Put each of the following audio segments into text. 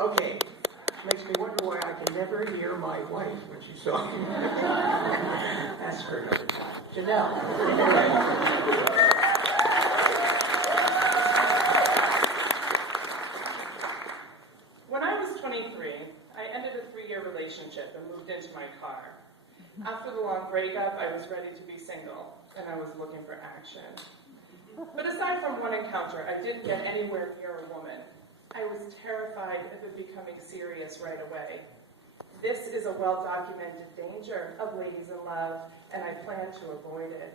Okay, makes me wonder why I can never hear my wife when she's talking. That's for another time. Janelle. When I was 23, I ended a 3-year relationship and moved into my car. After the long breakup, I was ready to be single, and I was looking for action. But aside from one encounter, I didn't get anywhere near a woman. I was terrified of it becoming serious right away. This is a well-documented danger of ladies in love, and I plan to avoid it.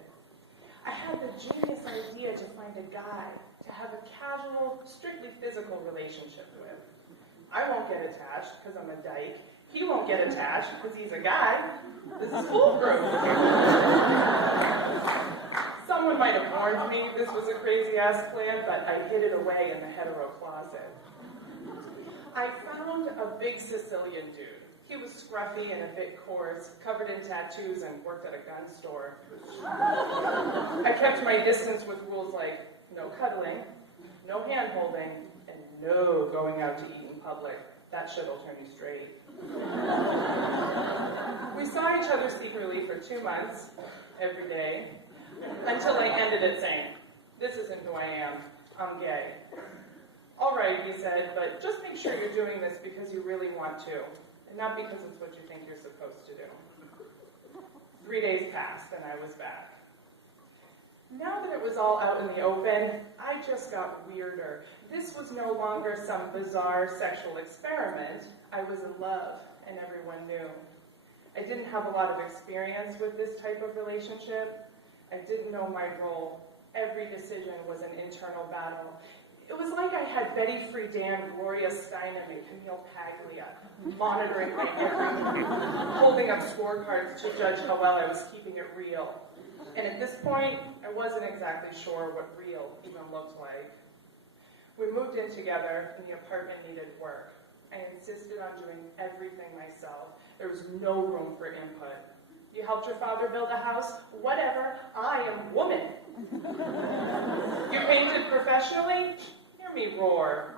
I had the genius idea to find a guy to have a casual, strictly physical relationship with. I won't get attached because I'm a dyke. He won't get attached because he's a guy. This is foolproof. Someone might have warned me this was a crazy-ass plan, but I hid it away in the hetero closet. I found a big Sicilian dude. He was scruffy and a bit coarse, covered in tattoos, and worked at a gun store. I kept my distance with rules like no cuddling, no hand-holding, and no going out to eat in public. That shit'll turn you straight. We saw each other secretly for 2 months, every day, until I ended it saying, "This isn't who I am. I'm gay." "All right," he said, "but just make sure you're doing this because you really want to, and not because it's what you think you're supposed to do." 3 days passed, and I was back. Now that it was all out in the open, I just got weirder. This was no longer some bizarre sexual experiment. I was in love, and everyone knew. I didn't have a lot of experience with this type of relationship. I didn't know my role. Every decision was an internal battle. It was like I had Betty Friedan, Gloria Steinem, and Camille Paglia monitoring my every move, holding up scorecards to judge how well I was keeping it real. And at this point, I wasn't exactly sure what real even looked like. We moved in together, and the apartment needed work. I insisted on doing everything myself. There was no room for input. "You helped your father build a house? Whatever. I am woman." "You painted professionally? Hear me roar."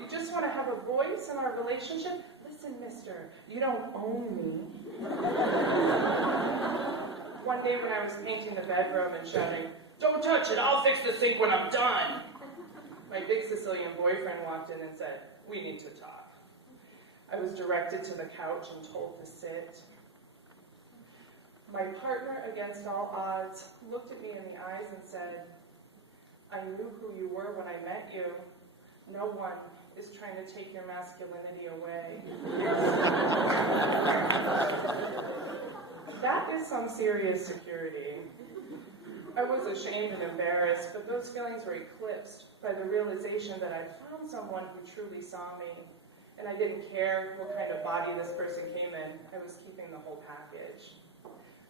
"You just want to have a voice in our relationship? Listen, mister, you don't own me." One day when I was painting the bedroom and shouting, "Don't touch it, I'll fix the sink when I'm done," my big Sicilian boyfriend walked in and said, "We need to talk." I was directed to the couch and told to sit. My partner, against all odds, looked at me in the eyes and said, "I knew who you were when I met you. No one is trying to take your masculinity away." That is some serious security. I was ashamed and embarrassed, but those feelings were eclipsed by the realization that I'd found someone who truly saw me, and I didn't care what kind of body this person came in. I was keeping the whole package.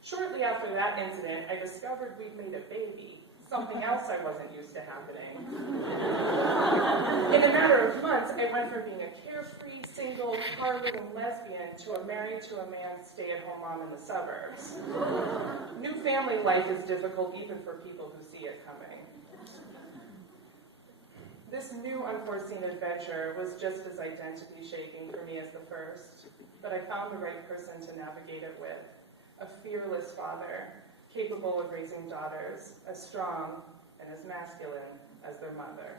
Shortly after that incident, I discovered we'd made a baby, something else I wasn't used to happening. In a matter of months, I went from being a carefree, single, car-living lesbian to a married to a man stay-at-home mom in the suburbs. New family life is difficult even for people who see it coming. This new unforeseen adventure was just as identity-shaking for me as the first, but I found the right person to navigate it with. A fearless father, capable of raising daughters, as strong and as masculine as their mother.